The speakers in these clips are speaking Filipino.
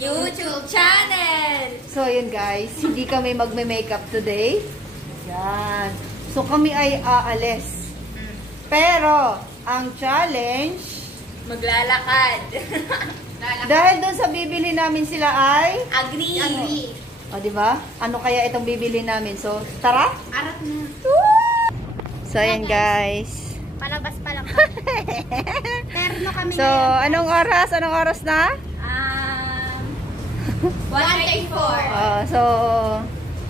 YouTube channel. So, yun guys. Hindi kami magme-makeup today. Yan. So, kami ay aalis. Pero, ang challenge, Maglalakad. dahil dun sa bibili namin sila ay, Agree. o diba? Ano kaya itong bibili namin? So, tara! Arap na. So, ayan guys. Palabas pa lang kami. Terno kami So, anong oras? Anong oras na? 1:34. So,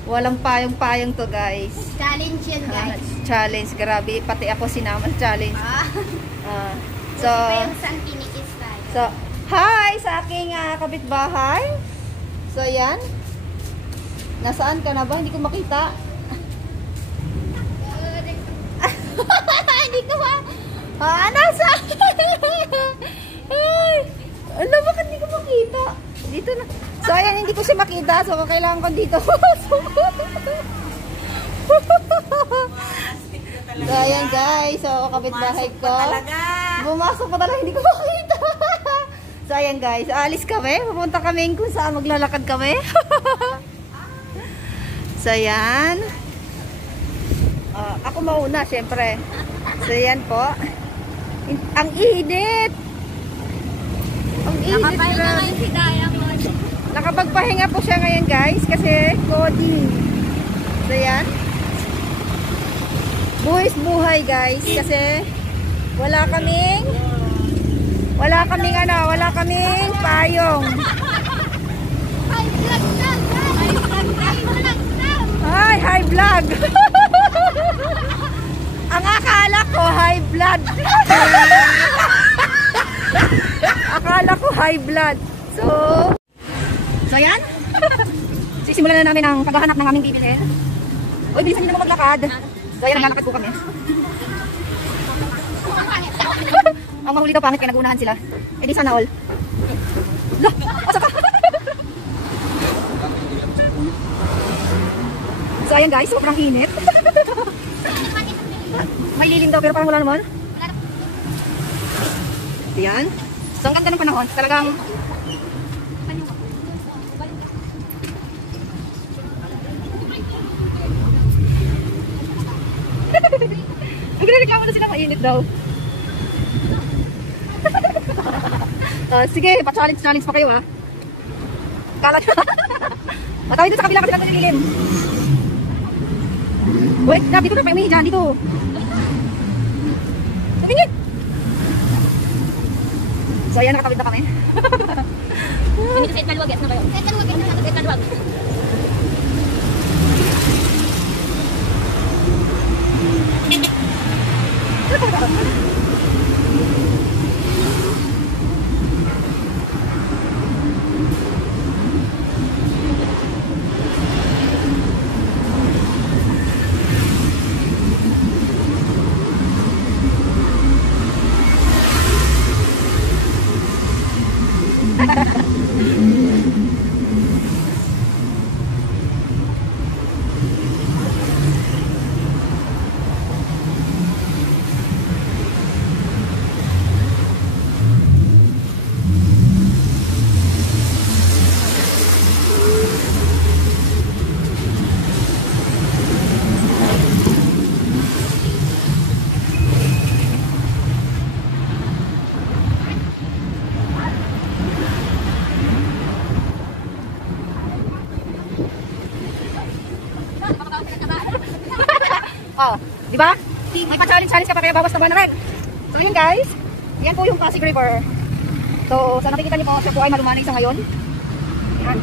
walang payong-payong to guys. Challenge yan, guys. Challenge, grabe. Pati ako sinama sa challenge. So, pa yung San Pinikis tayo. so, hi sa aking kapitbahay. So, yan. Nasaan ka na ba? Hindi ko makita. Hindi ko ba? Nasaan? Ay, ano, bakit hindi ko makita? Dito na. So, ayan, hindi ko siya makita. So, kailangan ko dito. So, ayan guys. So, kapitbahay ko. Bumasok pa talaga, hindi ko makita. So, ayan guys. Aalis kami. Pupunta kami kung saan maglalakad kami. So, ayan. Ako mauna, syempre. So, ayan po. Ang init. Ang init. Nakapahinga ngayon si Diamond. Nakapagpahinga po siya ngayon guys. Kasi coding. So, ayan. Buwis buhay guys. Kasi wala kaming payong. High vlog na, Ay, high blood. Ang akala ko high blood. Akala ko high blood. So yan. Sisimulan na namin ang paghahanap ng aming bibilhin. Uy, bilisan nyo naman maglakad. So yan, naglalakad po kami. Ang mahuli daw pangit kaya nagunahan sila. Eh di sana all. Lah, asa ka? So ayan guys, sobrang init. May lilim daw pero parang wala naman. Ayan. So ang ganda ng panahon. Talagang nagrereklamo na sila, mainit daw. Sige, pa-challenge pa kayo ha. Kala nyo. Matawid doon sa kabila kasi natin nililim. Wait, dito na pa umihi dyan, dito. Tumingin! So ayan, nakatawid na kami. Hindi ko sa Edkaluwag, yes na kayo. Edkaluwag. Oh, di ba? May pa-challenge ka pa kaya bawas na buwan na rin. So yun guys, yan po yung Pasig River. So sa nakikita niyo po, siya po ay malumanay sa ngayon. Yan.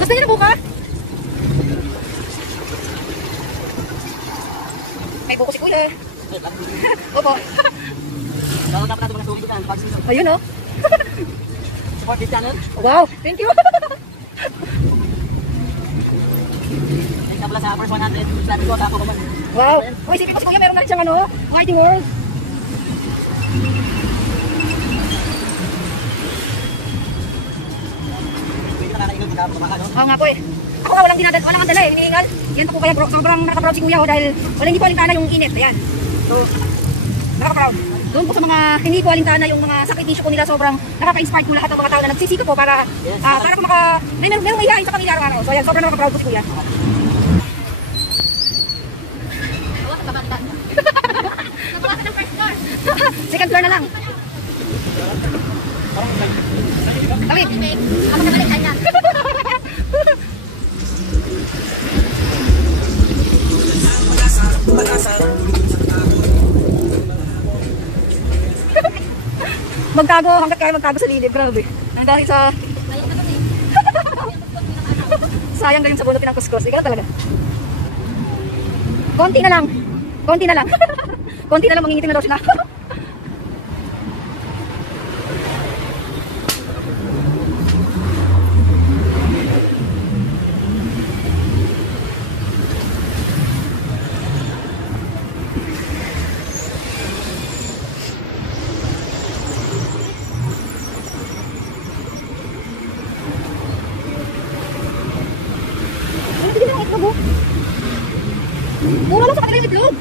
Gusto niyo na buka? May buko si Kuya. Opo. Ayun o. channel. Wow, thank you. Thank you pala sa first 100 subscribers ko sa ako naman. Wow. Uy, si Kuya meron na rin siyang ano, Mighty World. Pwede na kakainod magkakabaka, no? Oo nga po eh. Ako nga walang dala eh, hinihingal. Yan po kaya sobrang nakaka-proud si Kuya oh, dahil hindi po alintana yung init. Ayan. So, nakaka-proud. Doon po sa mga hindi po alintana yung mga sakripisyo po nila, sobrang nakaka-inspire po lahat ng mga tao na nagsisikap po para para po merong mahihain sa kanila araw-araw. So ayan, sobrang nakaka-proud po si Kuya. Second floor na lang. Tawid. Ako na balik na. Magtago, hanggat kaya magtago sa lilib. Grabe. Nang dahil sa... sayang ganyan sa bunot pinangkuskus. Ikaw talaga. Konti na lang. Konti na lang. Konti na lang, mangingitim na daw sila. Mura lang sa kanila yung itlog.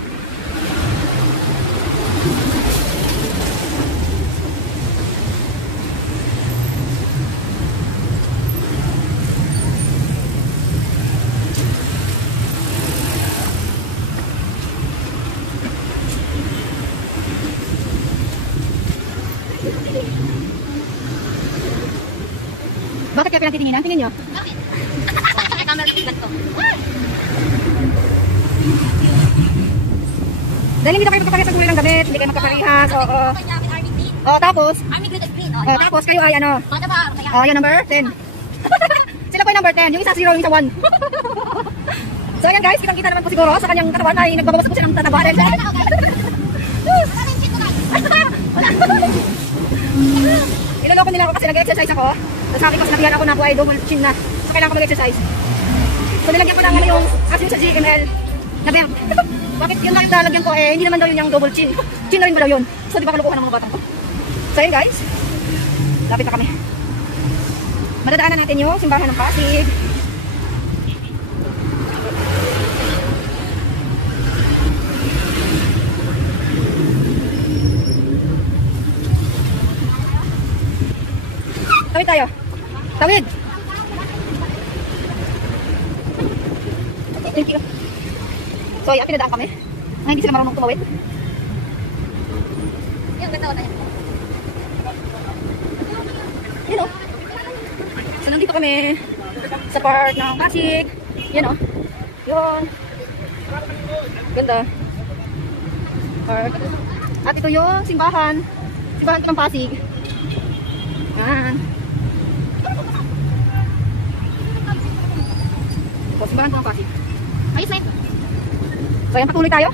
Bakit kaya pinatitingin? Tingin nyo? Bakit? Camera na ganito. Dahil hindi na kayo magkaparehas sa kulay ng damit, hindi kayo magkaparehas. Oo. Tapos, Army green and green. tapos kayo ay ano? Ano ba? Yung number 10. Sila po yung number 10, yung isa 0, yung isa 1. So ayan guys, kitang-kita naman po siguro sa kanyang katawan ay nagbabawas po siya ng tataba. Iloloko nila ako kasi nag-exercise ako. Tapos sabi ko, sinabihan ako na ako ay double chin na. So kailangan ko mag-exercise. So nilagyan ko lang ano yung, as yun sa GML, na belt. Bakit yun lang yung lalagyan ko eh, hindi naman daw yun yung double chin. Chin na rin ba daw yun? So di ba kalukuhan ng mga batang ko? So yun guys, lapit na kami. Madadaanan natin yung simbahan ng Pasig. Tawid tayo. Tawid. Thank you. So, ayan, pinadaan kami. Hindi sila marunong tumawid. Yung ganda wala yan. Yun o. So, nandito kami sa part ng Pasig. Yun o. Yun. Ganda. Park. At ito yung simbahan. Simbahan ng Pasig. Yan. So, simbahan ng Pasig. Ayos na yun. So, ayan, patuloy tayo.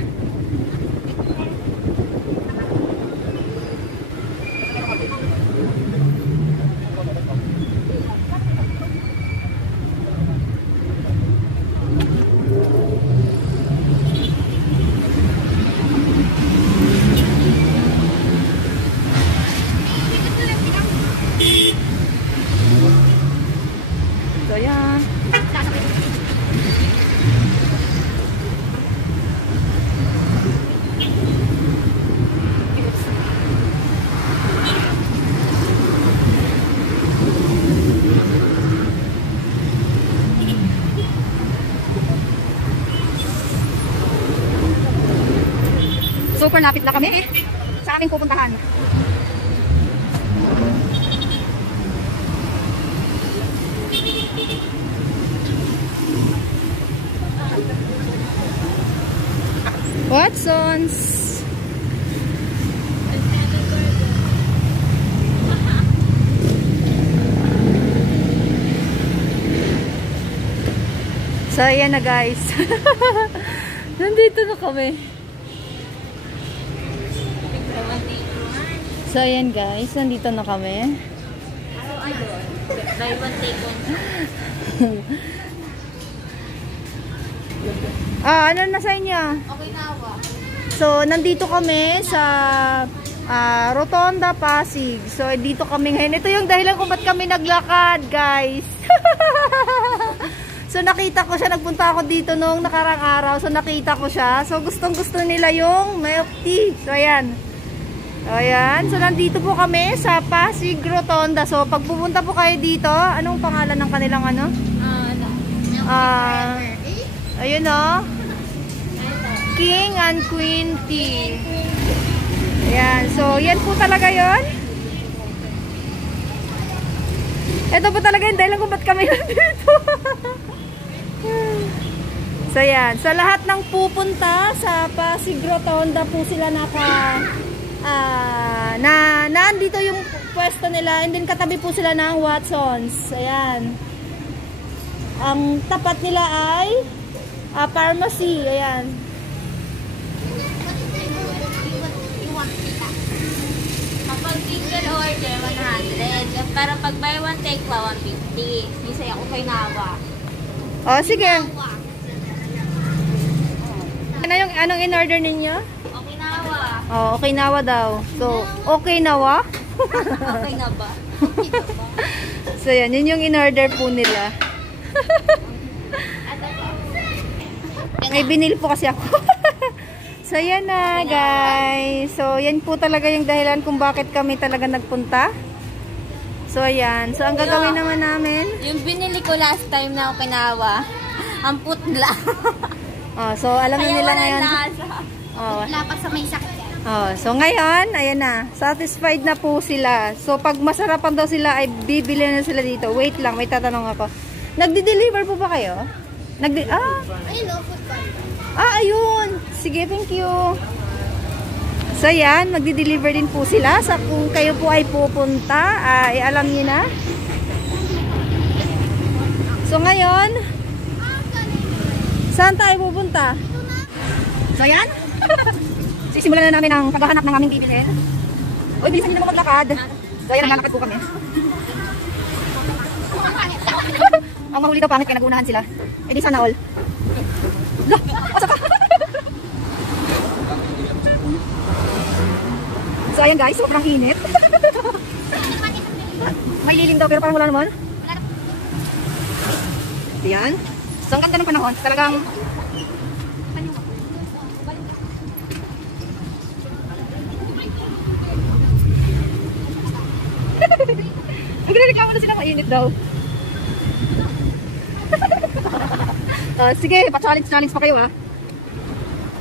So, ayan. Super lapit na kami sa aming pupuntahan. Watsons. So, ayan na guys. Nandito na kami. So, ayan guys. Nandito na kami. So, ayun. Buy one, take one. Ano na sa inyo? Okay na ako. So, nandito kami sa Rotonda, Pasig. So, dito kami ngayon. Ito yung dahilan kung ba't kami naglakad, guys. So, nakita ko siya. Nagpunta ako dito nung nakarang araw. So, nakita ko siya. So, gustong-gusto nila yung milk tea. So, ayan. Ayan. So, nandito po kami sa Pasig, Rotonda. So, pag pupunta po kayo dito, anong pangalan ng kanilang ano? Ayun o. King and Queen Tea. Ayan. So, yan po talaga yon. Ito po talaga yung dahilan kung ba't kami nandito. So, yan. Sa lahat ng pupunta sa Pasig Rotonda po sila nandito yung pwesto nila. And then katabi po sila ng Watsons. Ayan. Ang tapat nila ay pharmacy. Ayan. Kapag single order, 100. Pero pag buy one, take one, 150. Isay ako kay Nawa. O, sige. Anong in-order ninyo? Okay Nawa. Oh, okay nawa daw. So, okay nawa? Okay na ba? So, yan. Yun yung in-order po nila. May binil po kasi ako. So, yan na, guys. So, yan po talaga yung dahilan kung bakit kami talaga nagpunta. So, ayan. So, ang gagawin naman namin. Yung binili ko last time na Okinawa, ang putla. So, alam na nila ngayon. Oh. Putla pa sa may sakit. So, ngayon, ayan na. Satisfied na po sila. So, pag masarapan daw sila, ay bibili na sila dito. Wait lang, may tatanong ako. Nagdi-deliver po ba kayo? Ayun o, food ayun. Sige, thank you. So, yan. Magdi-deliver din po sila. So, kung kayo po ay pupunta, ay alam niyo na. So, ngayon, saan tayo pupunta? So, yan. Sisimulan na namin ang paghahanap ng aming bibilhin. Uy, bilisan niyo naman maglakad. So, yan, naglalakad po kami. Ang mahuli daw pangit kaya nagunahan sila. Eh, di sana all. Lah, asa ka? So, ayan guys, sobrang init. May lilim daw pero parang wala naman. Ayan. So, ang ganda ng panahon. Talagang nagrereklamo na sila, mainit daw. Sige, pa-challenge pa kayo ha.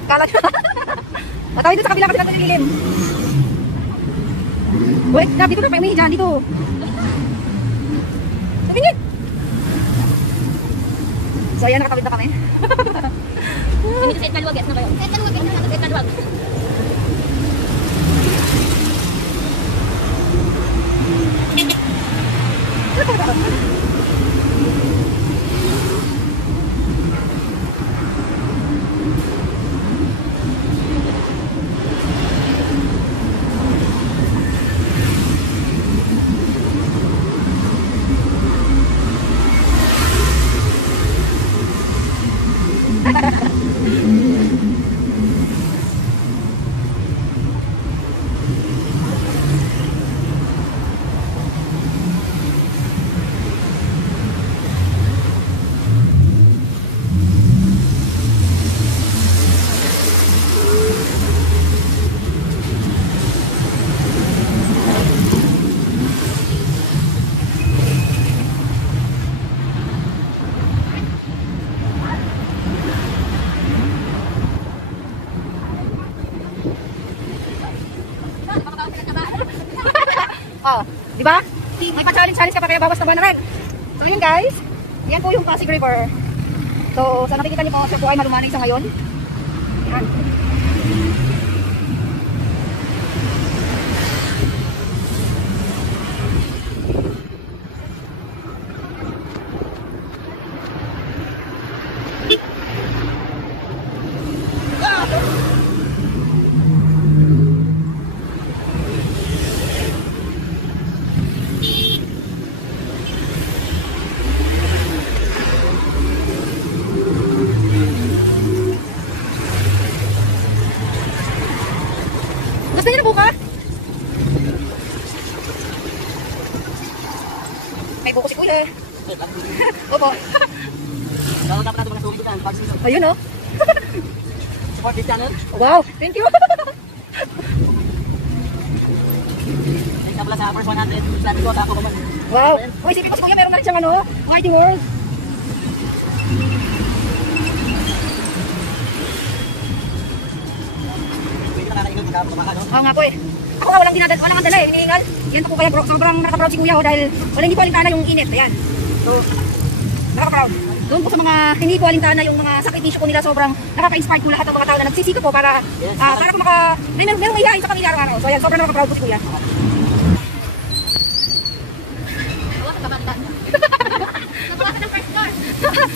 Kala nyo. Matawid doon sa kabila kasi natin nililim. Wait, dito na, may dyan, dito. Tumingin! So, ayan, nakatawid na kami. Hindi ko sa itmaluwag, yes na kayo. Sa itmaluwag. Di ba? May pa-challenge ka pa kaya bawas na buwan na rin. So yun guys, yan po yung Pasig River. So sa nakikita niyo po, siya po ay malumanay sa ngayon. Yan. May buko si kuya. Wait lang. Opo. Download na po natin mga sulit yan. Pag season. Ayun oh. Support this channel. Wow, thank you. Thanks na pala sa first 100 subscribers ko sa ako naman. Wow. Uy, isipin ko si kuya meron na rin siyang ano, Mighty World. Pwede nakakaingat magkakabaka, no? Oo nga po eh. Ako nga walang dala eh, hinihingal. Yan po kaya sobrang nakaka-proud si kuya dahil wala hindi ko alintana yung init. Ayan. So, nakaka-proud. Doon po sa mga hindi ko alintana yung mga sakripisyo ko nila sobrang nakaka-inspire ko lahat ng mga tao na nagsisiko po para para po merong iyain sa kanila araw-araw. So ayan, sobrang nakaka-proud po si kuya.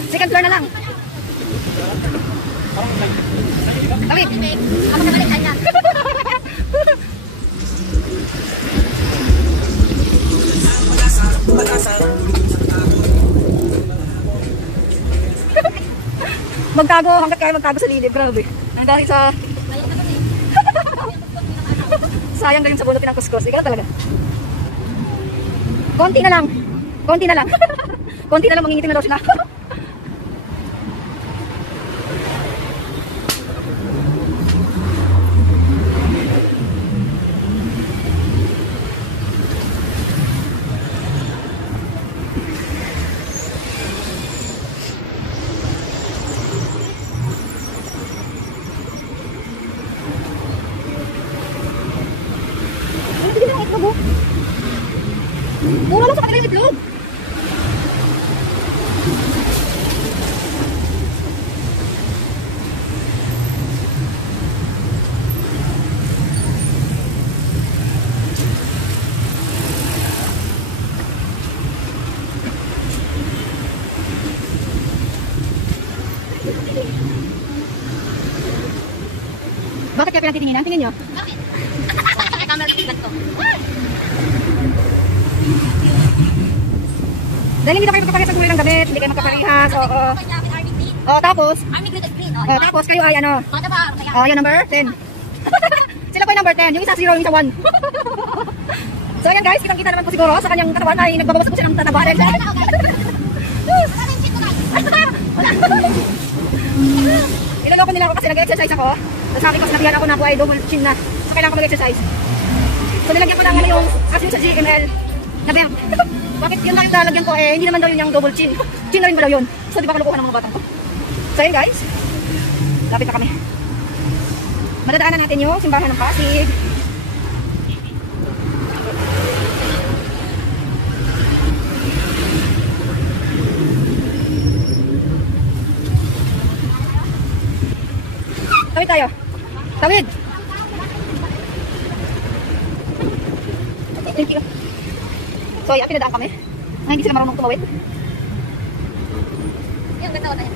Second floor na lang. Tawid. Ako na balik kanya. Magtago hanggat kaya magtago sa lilim. Grabe. Nang dahil sa sayang ganyan sa bunot ng kuskus. Ikaw talaga. Konti na lang. Konti na lang. Konti na lang mangingitim na daw sila. Hindi na itlog oh. Mura lang sa kanila yung itlog. Bakit kaya pinatitingin? Tingin nyo? Bakit? Camera ganito. Dahil hindi na kayo magkaparehas sa kulay ng damit, hindi kayo magkaparehas, oo. Tapos, Army green screen. tapos kayo ay ano, Bata ba? yan number 10. Sila po yung number 10, yung isa 0, yung isa 1. So ayan guys, kitang-kita naman po siguro sa kanyang katawan ay nagbabawas po siya ng tataba. Iloloko nila ako kasi nag-exercise ako. Tapos sabi ko, sinabihan ako na po ay double chin na. So kailangan ko mag-exercise. So nilagyan ko lang ano yung, as yung sa GML na belt. Bakit yun lang yung lalagyan ko eh, hindi naman daw yun yung double chin. Chin na rin ba daw yun? So di ba kalukuhan ng mga batang ko? So yun guys, lapit na kami. Madadaanan natin yung simbahan ng Pasig. Tawid tayo. Tawid. Thank you. So, ayan, pinadaan kami. Na hindi sila marunong tumawid. Yung ganda na yan.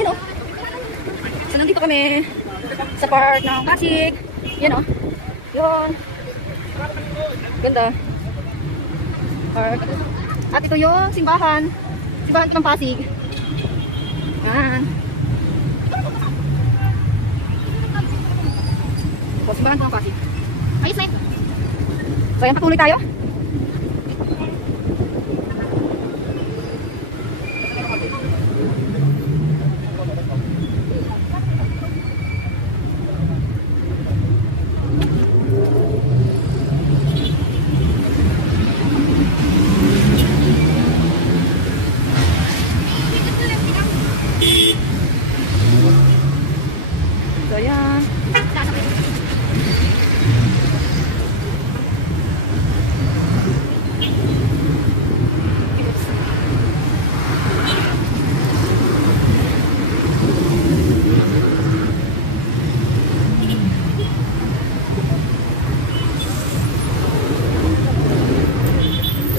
Yan o. So, nandito kami sa part ng Pasig. Yan o. Yun. Ganda. Park. At ito yung simbahan. Simbahan ito ng Pasig. Yan. So, simbahan ito ng Pasig. Ayos na yun. So, ayan, patuloy tayo. So, ayan.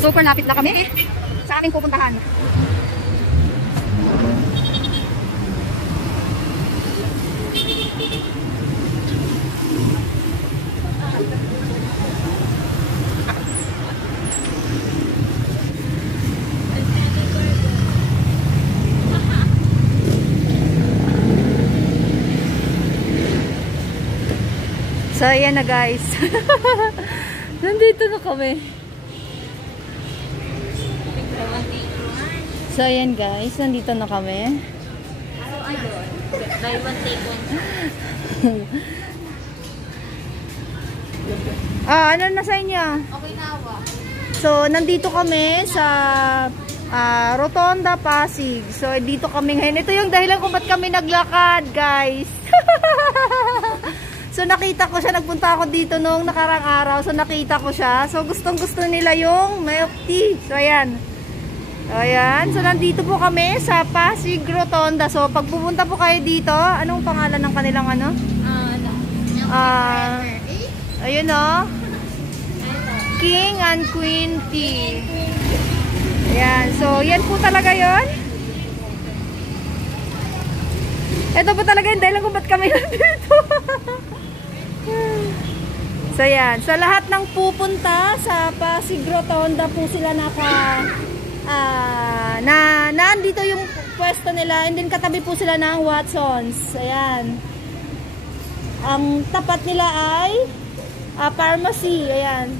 Super lapit na kami sa aming pupuntahan. So, ayan na guys. Nandito na kami. So, ayan guys. Nandito na kami. So, ayun. Buy one, take one. Ano na sa inyo? Okay na awa. So, nandito kami sa Rotonda, Pasig. So, dito kami ngayon. Ito yung dahilan kung ba't kami naglakad, guys. So, nakita ko siya. Nagpunta ako dito noong nakarang araw. So, nakita ko siya. So, gustong-gusto nila yung milk tea. So, ayan. So, ayan. So, nandito po kami sa Pasig Rotonda. So, pag pupunta po kayo dito, anong pangalan ng kanilang ano? Ayun o. King and Queen Tea. Ayan. So, yan po talaga yon. Ito po talaga yung dahilan kung ba't kami nandito. So, yan. Sa lahat ng pupunta sa Pasig Rotonda po sila nandito yung pwesto nila. And then katabi po sila ng Watsons. Ayan. Ang tapat nila ay pharmacy. Ayan.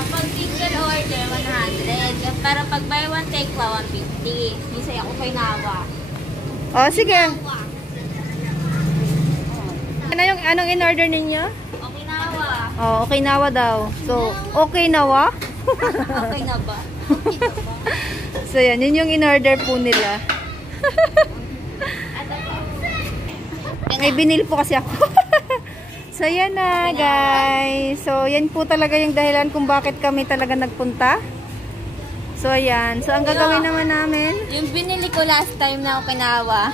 Kapag single order, 100. Pero pag buy one, take one, 150. Minsan ako kay Nawa. O, sige. Anong in-order ninyo? Okay Nawa. Oh, okay nawa daw. So, okay nawa? Okay na ba? So, yan. Yun yung in-order po nila. May binil po kasi ako. So, yan na, guys. So, yan po talaga yung dahilan kung bakit kami talaga nagpunta. So, ayan. So, ang gagawin naman namin. Yung binili ko last time na Okinawa,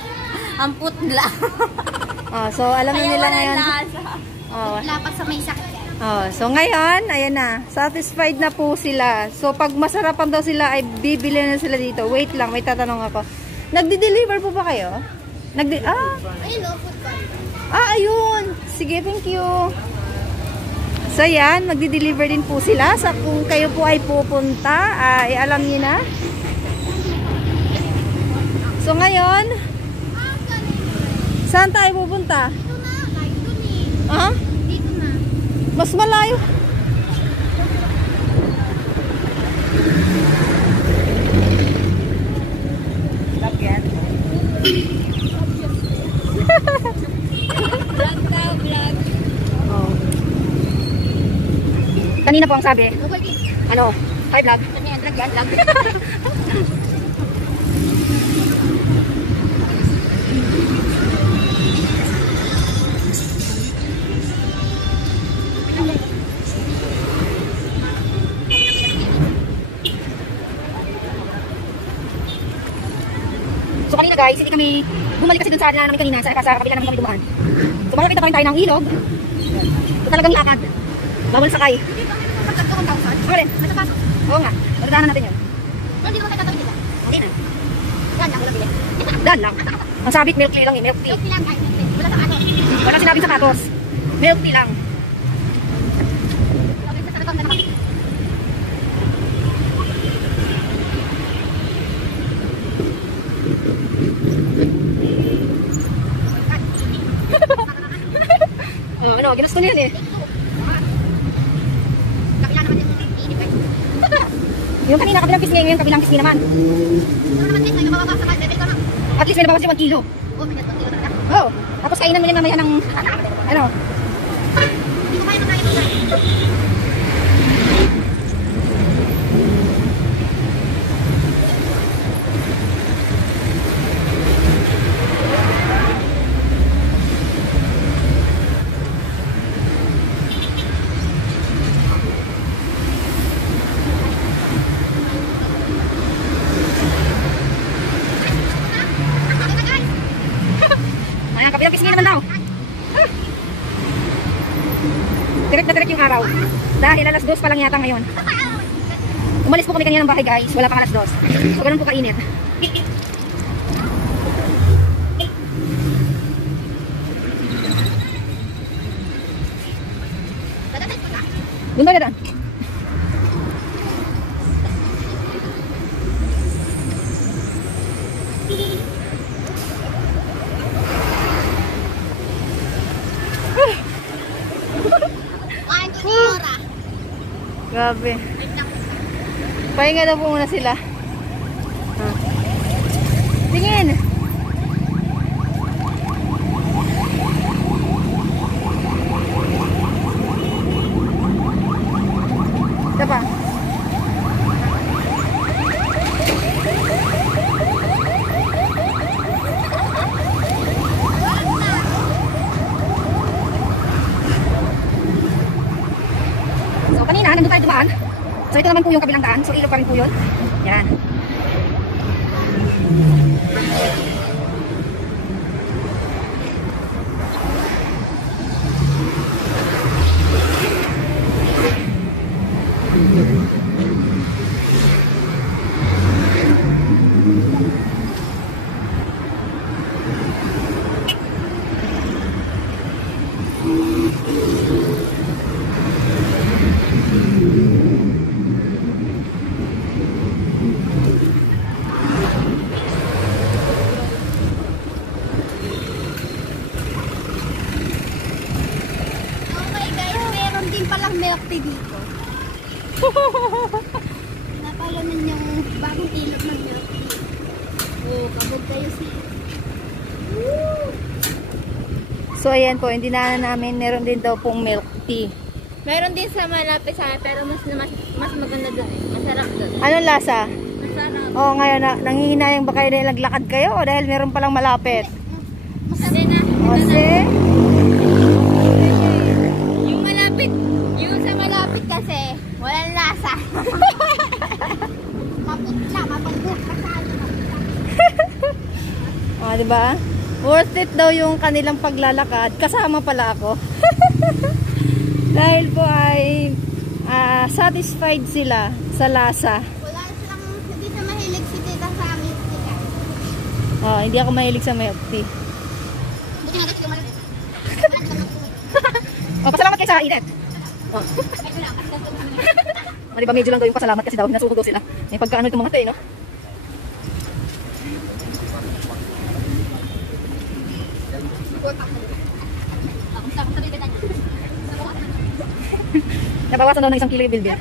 ang putla. Oh, so, alam na nila ngayon. Oh. Lapat sa may sakit. Oh, so, ngayon, ayan na. Satisfied na po sila. So, pag masarapan daw sila, ay bibili na sila dito. Wait lang, may tatanong ako. Nagdi-deliver po ba kayo? Ayun o, food cart. Ayun. Sige, thank you. So, yan. Magdi-deliver din po sila. Sa kung kayo po ay pupunta, ay alam niyo na. So, ngayon, saan tayo pupunta? Dito na, kahit dun eh. Ha? Dito na. Mas malayo. Vlog daw, vlog. Oh. Kanina po ang sabi. Ano? Hi, vlog. Vlog yan, vlog. So kanina guys, hindi kami bumalik kasi dun sa namin kanina sa kabila namin kami dumaan. So makikita pa rin tayo ng ilog. So talagang lakad. Bawal sakay. Ako rin. Oo nga. Pagdaanan natin yun. Hindi naman tayo tatawid nila. Okay na. Yan lang, walang bili. Daan lang. Ang sabit milk tea lang eh. Milk tea. Milk tea lang, guys. Wala sa ato. Wala sinabing sapatos. Milk tea lang. Okay, sa sarapang na naman. Ano, ginusto niya eh. Kapila naman yung inip eh. Yung kanina kabilang pisngi, ngayon kabilang pisngi naman. Ano naman din, may mababasa ka, bebe ko na. At least may nabawas yung 1 kilo. Oh, may natong kilo talaga. Oh, tapos kainan mo yan mamaya ng ano. Hindi ko kaya magkaya ito, guys. Ayan, kabilang pisngi naman daw. Direct na direct yung araw. Dahil alas 2 pa lang yata ngayon. Umalis po kami kanina ng bahay guys. Wala pang alas 2. So ganun po kainit. Doon tayo dadaan. Grabe. Pahinga daw po muna sila. Tingin! Ito pa. So kanina, nandun tayo dumaan. So ito naman po yung kabilang daan. So ilog pa rin po yun. Yan. Okay guys, meron din palang milk tea dito. Napalaman yung bagong ilog ng milk tea. Oo, kabog kayo siya. So ayan po, hindi na namin. Meron din daw pong milk tea. Meron din sa malapit sa akin, pero mas maganda doon eh. Masarap doon. Anong lasa? Masarap. Oo, ngayon na, nangihinayang ba kayo na naglakad kayo o dahil meron palang malapit? Kasi na. Kasi? Yung malapit, yung sa malapit kasi, walang lasa. Maputla, mapagod. O, diba? Worth it daw yung kanilang paglalakad. Kasama pala ako. Dahil po ay satisfied sila sa lasa. Wala silang, hindi siya mahilig si tita sa milk tea. Oh, hindi ako mahilig sa milk tea. Buti nga gusto yung malapit. Oh, pasalamat kayo sa init. Oh. O, diba, medyo lang daw yung pasalamat kasi daw nasuko daw sila. May pagkaano itong mga ito eh, no? Nabawasan daw ng 1 kilo yung bilbil.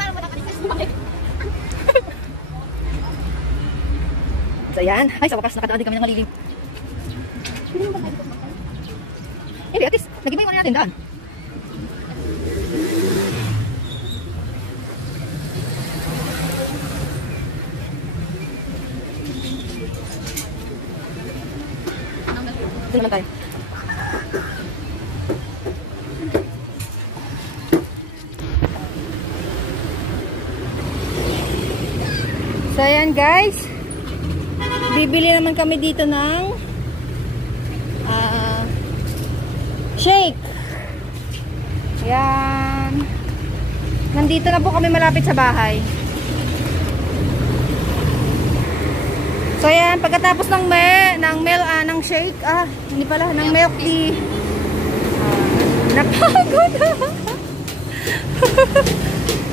So yan. Ay, sa wakas nakadaan din kami ng malilim. Hindi, at least, nag-iba yung ano natin daan. Dito naman tayo. So ayan guys, bibili naman kami dito ng shake. Ayan. Nandito na po kami malapit sa bahay. So ayan, pagkatapos ng shake, hindi pala, ng milk tea. Napagod.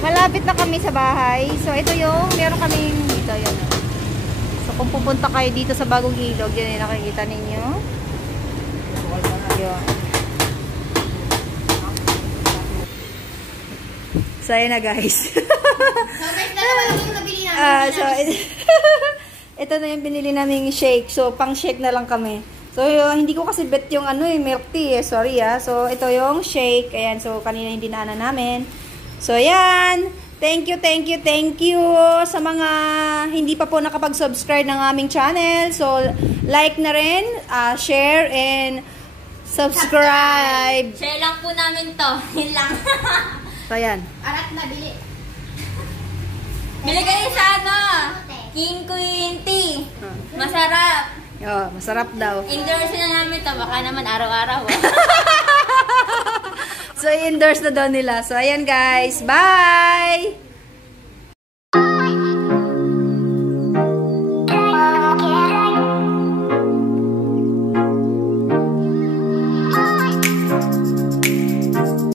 Malapit na kami sa bahay. So, ito yung, meron kaming dito, yan. So, kung pupunta kayo dito sa Bagong Ilog, yan yung nakikita ninyo. Yun. So, ayan na guys. So guys, dalawa lang yung nabili namin. Ito na yung binili naming shake. So, pang shake na lang kami. So, hindi ko kasi bet yung milk tea eh. Sorry ah. So, ito yung shake. Ayan, so kanina hindi naanan namin. So, yan. Thank you sa mga hindi pa po nakapag-subscribe ng aming channel. So, like na rin, share, and subscribe. Share lang po namin to. Yun lang. So, yan. Arat na bili. Bili kayo sa King Queen Tea. Masarap. Oh, masarap daw. Endorse na namin to. Baka naman araw-araw. So, i-endorse na daw nila. So, ayan guys. Bye!